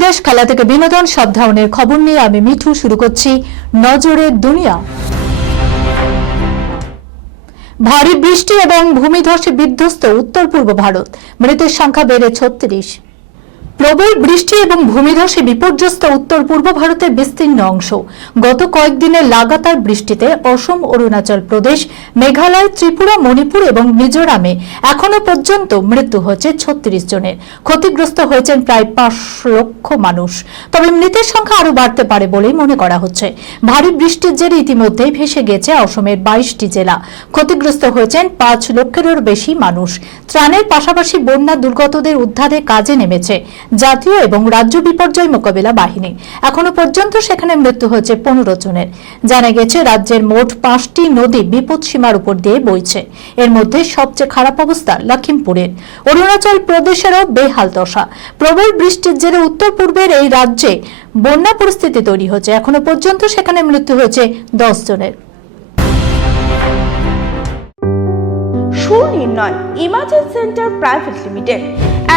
বিদেশ খেলা থেকে বিনোদন সব ধরনের খবর নিয়ে আমি মিঠু শুরু করছি নজরের দুনিয়া। ভারী বৃষ্টি এবং ভূমিধসে বিধ্বস্ত উত্তর পূর্ব ভারত, মৃতের সংখ্যা বেড়ে ছত্রিশ। প্রবল বৃষ্টি এবং ভূমিধসে বিপর্যস্ত উত্তর পূর্ব ভারতের বিস্তীর্ণ অংশ। গত কয়েকদিনের লাগাতার বৃষ্টিতে অসম, অরুণাচল প্রদেশ, মেঘালয়, ত্রিপুরা, মণিপুর এবং মিজোরামে এখনও পর্যন্ত মৃত্যু হয়েছে ছত্রিশ জনের। ক্ষতিগ্রস্ত হয়েছেন প্রায় পাঁচ লক্ষ মানুষ। তবে মৃতের সংখ্যা আরও বাড়তে পারে বলেই মনে করা হচ্ছে। ভারী বৃষ্টির জেরে ইতিমধ্যেই ভেসে গেছে অসমের বাইশটি জেলা। ক্ষতিগ্রস্ত হয়েছেন পাঁচ লক্ষেরও বেশি মানুষ। ত্রাণের পাশাপাশি বন্যা দুর্গতদের উদ্ধারে কাজে নেমেছে। জাতীয় এবং রাজ্য বিপর্যয় মোকাবেলা বাহিনী। এখনও পর্যন্ত সেখানে মৃত্যু হয়েছে পনেরো জনের। জানা গেছে, রাজ্যের মোট পাঁচটি নদী বিপদ সীমার উপর দিয়ে বইছে। এর মধ্যে সবচেয়ে খারাপ অবস্থা লখিমপুরের অরুণাচল প্রদেশেরও বেহাল দশা। প্রবল বৃষ্টির জেরে উত্তর পূর্বের এই রাজ্যে বন্যা পরিস্থিতি তৈরি হচ্ছে এখনও পর্যন্ত সেখানে মৃত্যু হয়েছে দশ জনের। Sunirnoy imaging centre private limited.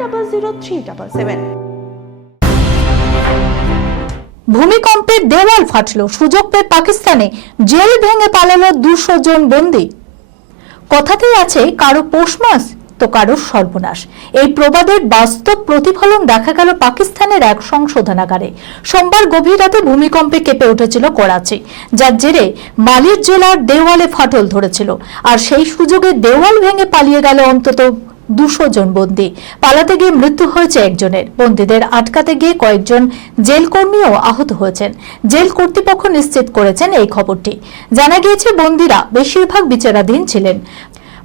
double zero three double seven ভূমিকম্পের দেওয়াল ফাটল। সুযোগ পেয়ে পাকিস্তানে জেল ভেঙে পালালো দুশো জন বন্দী। কথাতেই আছে, কারও পৌষ মাস তো কারোর সর্বনাশ। এই প্রবাদের বাস্তব প্রতিফলন দেখা গেল পাকিস্তানের এক সংশোধনাগারে। সোমবার গভীর রাতে ভূমিকম্পে কেঁপে উঠেছিল করাচি, যার জেরে মালির জেলার দেওয়ালে ফাটল ধরেছিল। আর সেই সুযোগে দেওয়াল ভেঙে পালিয়ে গেল অন্তত দুশো জন বন্দী। পালাতে গিয়ে মৃত্যু হয়েছে একজনের। বন্দীদের আটকাতে গিয়ে কয়েকজন জেল কর্মীও আহত হয়েছেন। জেল কর্তৃপক্ষ নিশ্চিত করেছেন এই খবরটি। জানা গিয়েছে, বন্দীরা বেশিরভাগ বিচারাধীন ছিলেন।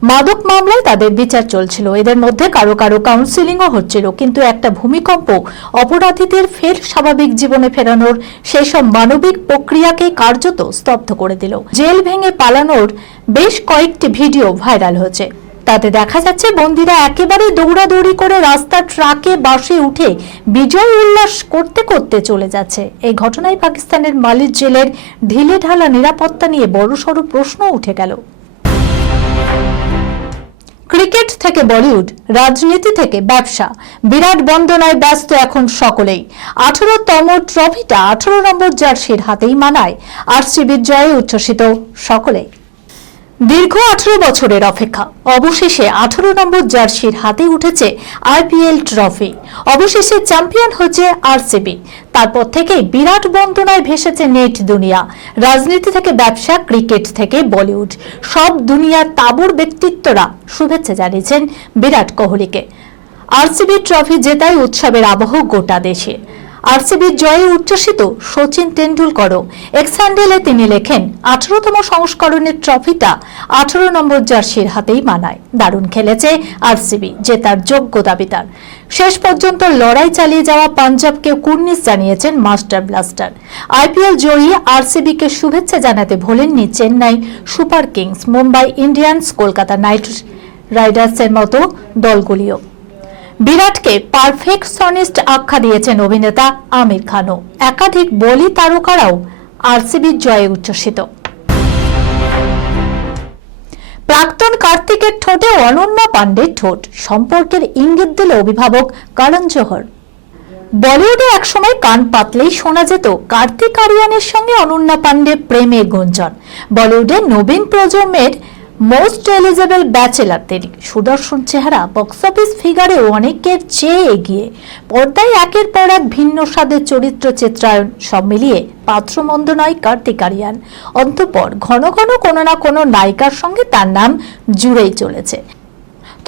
মাদক মামলায় তাদের বিচার চলছিল। এদের মধ্যে কারও কারও কাউন্সিলিংও হচ্ছিল, কিন্তু একটা ভূমিকম্প অপরাধীদের ফের স্বাভাবিক জীবনে ফেরানোর সেই সব মানবিক প্রক্রিয়াকে কার্যত স্তব্ধ করে দিল। জেল ভেঙে পালানোর বেশ কয়েকটি ভিডিও ভাইরাল হয়েছে। তাতে দেখা যাচ্ছে, বন্দীরা একেবারে দৌড়াদৌড়ি করে রাস্তার ট্রাকে বাসে উঠে বিজয় উল্লাস করতে করতে চলে যাচ্ছে। এই ঘটনায় পাকিস্তানের মালিক জেলের ঢিলে ঢালা নিরাপত্তা নিয়ে বড়সড় প্রশ্ন উঠে গেল। ক্রিকেট থেকে বলিউড, রাজনীতি থেকে ব্যবসা। বিরাট বন্দনায় ব্যস্ত এখন সকলেই। আঠারোতম ট্রফিটা আঠারো নম্বর জার্সির হাতেই মানায়। আর সি বিজয়ে উচ্ছ্বসিত সকলেই। দীর্ঘ আঠারো বছরের অপেক্ষা। অবশেষে আঠারো নম্বর জার্সির হাতে উঠেছে আইপিএল ট্রফি। অবশেষে চ্যাম্পিয়ন হচ্ছে আরসিবি। তারপর থেকেই বিরাট বন্দনায় ভেসেছে নেট দুনিয়া। রাজনীতি থেকে ব্যবসা, ক্রিকেট থেকে বলিউড। সব দুনিয়ার তাবুর ব্যক্তিত্বরা শুভেচ্ছা জানিয়েছেন বিরাট কোহলিকে। আরসিবি ট্রফি জেতায় উৎসবের আবহ গোটা দেশে। আরসিবির জয়ে উচ্ছ্বসিত সচিন টেন্ডুলকরও এক্স তিনি লেখেন, আঠারোতম সংস্করণের ট্রফিটা আঠারো নম্বর জার্সির হাতেই মানায়। দারুণ খেলেছে আরসিবি জেতার যোগ্য দাবিদার। শেষ পর্যন্ত লড়াই চালিয়ে যাওয়া পাঞ্জাবকে কুর্নিশ জানিয়েছেন মাস্টার ব্লাস্টার। আইপিএল জয়ী আরসিবিকে শুভেচ্ছা জানাতে ভোলেননি Chennai Super Kings. Mumbai Indians, Kolkata Knight রাইডার্সের মতো দলগুলিও। বিরাটকে পারফেকশনিস্ট আখ্যা দিয়েছেন অভিনেতা আমির খানও। একাধিক বলি তারকারাও আরসিবির জয়ে উচ্ছ্বসিত। প্রাক্তন কার্তিকের ঠোঁটে অনন্যা পাণ্ডের ঠোঁট। সম্পর্কের ইঙ্গিত দিল অভিভাবক কারণ জোহর। বলিউডে একসময় কান পাতলেই শোনা যেত কার্তিক আরিয়ানের সঙ্গে অনন্যা পাণ্ডে প্রেমের গুঞ্জন। বলিউডের নবীন প্রজন্মের মোস্ট এলিজেবল ব্যাচেলারদের সুদর্শন চেহারা বক্স অফিস ফিগারে অনেকের চেয়ে এগিয়ে। পর্দায় একের পর এক ভিন্ন স্বাদের চরিত্র চিত্রায়ন সব মিলিয়ে পাত্রমন্দ নয় কার্তিক আরিয়ান অন্তঃপর ঘন ঘন কোনো না কোনো নায়িকার সঙ্গে তার নাম জুড়েই চলেছে।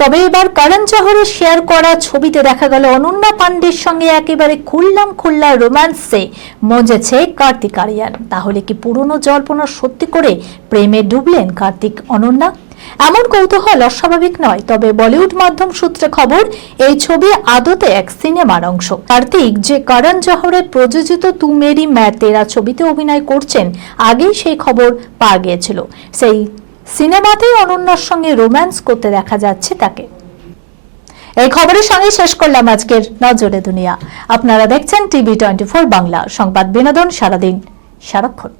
তবে এবার করণ জহরের শেয়ার করা ছবিতে দেখা গেল অনন্যা পাণ্ডের সঙ্গে একেবারে খুললাম খুল্লা রোম্যান্সে মজেছে কার্তিক আরিয়ান। তাহলে কি পুরনো জল্পনা সত্যি করে প্রেমে ডুবলেন কার্তিক অনন্যা? এমন কৌতূহল অস্বাভাবিক নয়, তবে বলিউড মাধ্যম সূত্রে খবর, এই ছবি আদতে এক সিনেমার অংশ। কার্তিক যে করণ জহরের প্রযোজিত তু মেরি ম্যা তেরা ছবিতে অভিনয় করছেন, আগেই সেই খবর পাওয়া গিয়েছিল। সেই সিনেমাতেই অনন্যার সঙ্গে রোম্যান্স করতে দেখা যাচ্ছে তাকে। এই খবরের সঙ্গে শেষ করলাম আজকের নজরে দুনিয়া। আপনারা দেখছেন টিভি টোয়েন্টি ফোর বাংলা। সংবাদ বিনোদন সারাদিন সারাক্ষণ।